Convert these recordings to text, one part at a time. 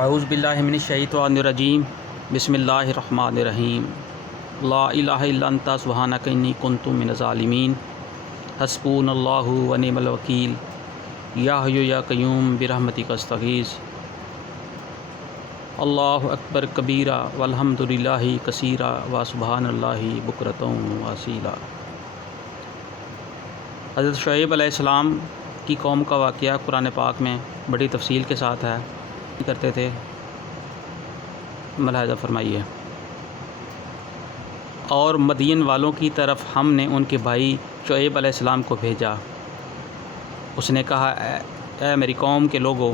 اعوذ باللہ من الشیطان الرجیم بسم اللہ الرحمن الرحیم لا الہ الا انت سبحانک انی کنت من الظالمین حسبنا اللہ ونعم الوکیل یا حی یا قیوم برحمتک استغیث اللہ اکبر کبیرہ والحمد للہ کثیرہ وسبحان اللہ بکرۃ واصیلا۔ حضرت شعیب علیہ السلام کی قوم کا واقعہ قرآن پاک میں بڑی تفصیل کے ساتھ ہے کرتے تھے، ملاحظہ فرمائیے۔ اور مدین والوں کی طرف ہم نے ان کے بھائی شعیب علیہ السلام کو بھیجا۔ اس نے کہا اے میری قوم کے لوگو،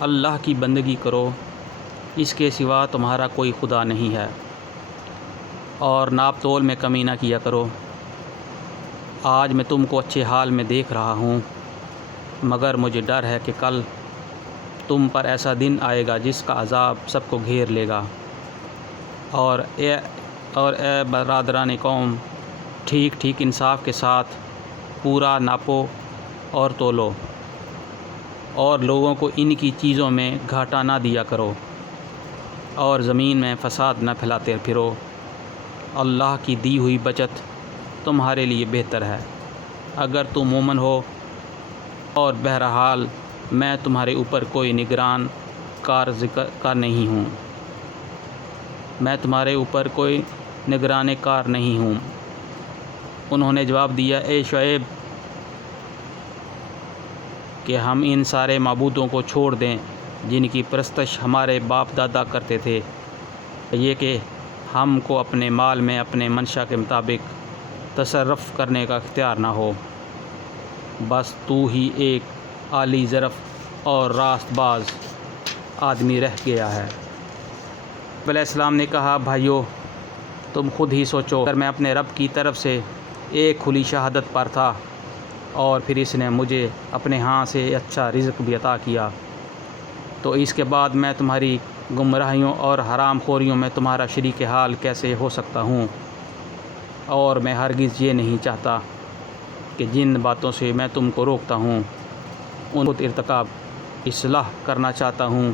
اللہ کی بندگی کرو، اس کے سوا تمہارا کوئی خدا نہیں ہے، اور ناپ تول میں کمی نہ کیا کرو۔ آج میں تم کو اچھے حال میں دیکھ رہا ہوں، مگر مجھے ڈر ہے کہ کل تم پر ایسا دن آئے گا جس کا عذاب سب کو گھیر لے گا۔ اور اے برادران قوم، ٹھیک ٹھیک انصاف کے ساتھ پورا ناپو اور تولو، اور لوگوں کو ان کی چیزوں میں گھاٹا نہ دیا کرو، اور زمین میں فساد نہ پھیلاتے پھرو۔ اللہ کی دی ہوئی بچت تمہارے لیے بہتر ہے اگر تم مومن ہو، اور بہرحال میں تمہارے اوپر کوئی نگران کار نہیں ہوں، میں تمہارے اوپر کوئی نگران کار نہیں ہوں۔ انہوں نے جواب دیا اے شعیب کہ ہم ان سارے معبودوں کو چھوڑ دیں جن کی پرستش ہمارے باپ دادا کرتے تھے، یہ کہ ہم کو اپنے مال میں اپنے منشا کے مطابق تصرف کرنے کا اختیار نہ ہو، بس تو ہی ایک عالی ظرف اور راست باز آدمی رہ گیا ہے۔ علیہ السلام نے کہا بھائیو، تم خود ہی سوچو، اگر میں اپنے رب کی طرف سے ایک کھلی شہادت پر تھا، اور پھر اس نے مجھے اپنے ہاں سے اچھا رزق بھی عطا کیا، تو اس کے بعد میں تمہاری گمراہیوں اور حرام خوریوں میں تمہارا شریک حال کیسے ہو سکتا ہوں؟ اور میں ہرگز یہ نہیں چاہتا کہ جن باتوں سے میں تم کو روکتا ہوں ان کو ارتکاب اصلاح کرنا چاہتا ہوں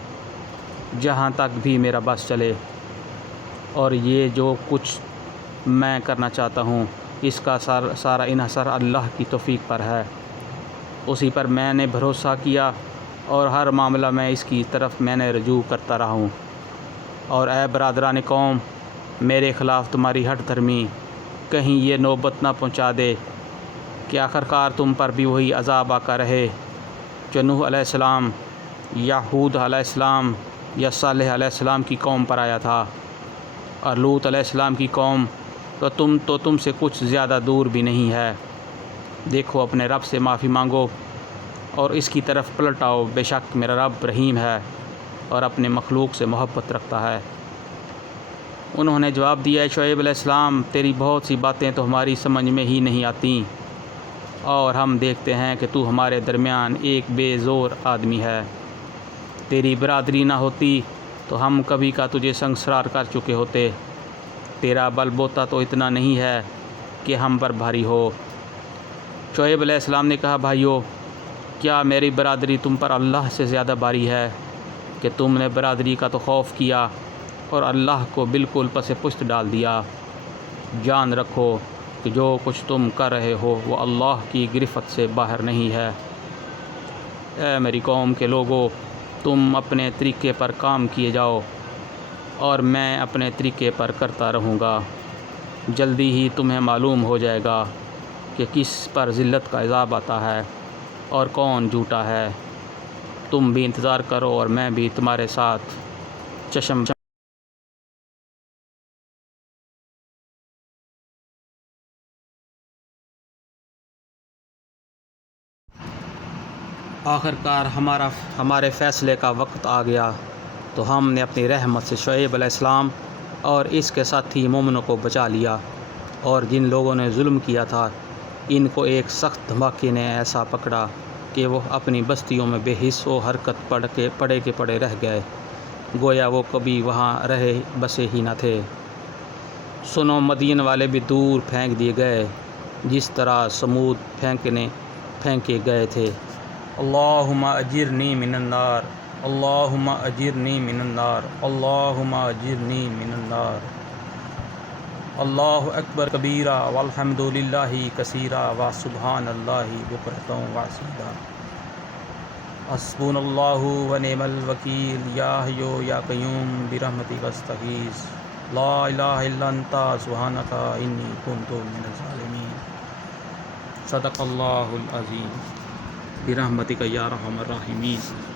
جہاں تک بھی میرا بس چلے، اور یہ جو کچھ میں کرنا چاہتا ہوں اس کا سارا انحصار اللہ کی توفیق پر ہے۔ اسی پر میں نے بھروسہ کیا، اور ہر معاملہ میں اس کی طرف میں نے رجوع کرتا رہا ہوں۔ اور اے برادران قوم، میرے خلاف تمہاری ہٹ دھرمی کہیں یہ نوبت نہ پہنچا دے کہ آخرکار تم پر بھی وہی عذاب آ کر رہے جو نوح علیہ السلام یا ہود علیہ السلام یا صالح علیہ السلام کی قوم پر آیا تھا، اور لوط علیہ السلام کی قوم تو تم سے کچھ زیادہ دور بھی نہیں ہے۔ دیکھو، اپنے رب سے معافی مانگو اور اس کی طرف پلٹ آؤ، بے شک میرا رب رحیم ہے اور اپنے مخلوق سے محبت رکھتا ہے۔ انہوں نے جواب دیا اے شعیب علیہ السلام، تیری بہت سی باتیں تو ہماری سمجھ میں ہی نہیں آتیں، اور ہم دیکھتے ہیں کہ تو ہمارے درمیان ایک بے زور آدمی ہے۔ تیری برادری نہ ہوتی تو ہم کبھی کا تجھے سنگسار کر چکے ہوتے۔ تیرا بل بوتا تو اتنا نہیں ہے کہ ہم پر بھاری ہو۔ شعیب علیہ السلام نے کہا بھائیو، کیا میری برادری تم پر اللہ سے زیادہ بھاری ہے کہ تم نے برادری کا تو خوف کیا اور اللہ کو بالکل پس پشت ڈال دیا؟ جان رکھو کہ جو کچھ تم کر رہے ہو وہ اللہ کی گرفت سے باہر نہیں ہے۔ اے میری قوم کے لوگو، تم اپنے طریقے پر کام کیے جاؤ، اور میں اپنے طریقے پر کرتا رہوں گا۔ جلدی ہی تمہیں معلوم ہو جائے گا کہ کس پر ذلت کا عذاب آتا ہے اور کون جھوٹا ہے۔ تم بھی انتظار کرو اور میں بھی تمہارے ساتھ چشم آخر کار ہمارے فیصلے کا وقت آ گیا، تو ہم نے اپنی رحمت سے شعیب علیہ السلام اور اس کے ساتھی مومنوں کو بچا لیا، اور جن لوگوں نے ظلم کیا تھا ان کو ایک سخت دھماکے نے ایسا پکڑا کہ وہ اپنی بستیوں میں بے حس و حرکت پڑے رہ گئے، گویا وہ کبھی وہاں رہے بسے ہی نہ تھے۔ سنو، مدین والے بھی دور پھینک دیے گئے جس طرح سمود پھینکے گئے تھے۔ اللہم اجرنی من النار اللہم اجرنی من النار، اللہم اجرنی من النار۔ اللہ اکبر کبیرہ والحمد للہ کثیرہ وسبحان اللہ بکرۃ واسیلہ۔ حسبنا اللہ ونعم الوکیل، یا حی یا قیوم برحمتک استغیث، لا الہ الا انت سبحانک انی کنت من الظالمین۔ صدق اللہ العظیم برحمتک یا ارحم الراحمین۔